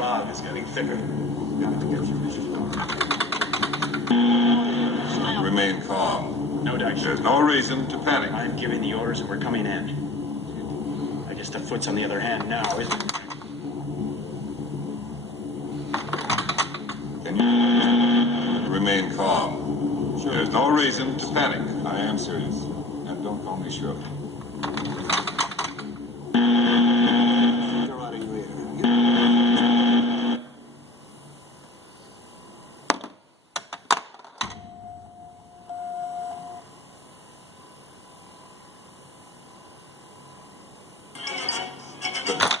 fog is getting thicker. Remain calm. No, Doctor. There's no reason to panic. I'm giving the orders and we're coming in. I guess the foot's on the other hand now, isn't it? Can you remain calm? Sure. There's no reason to panic. I am serious. And don't call me Shirley. Good.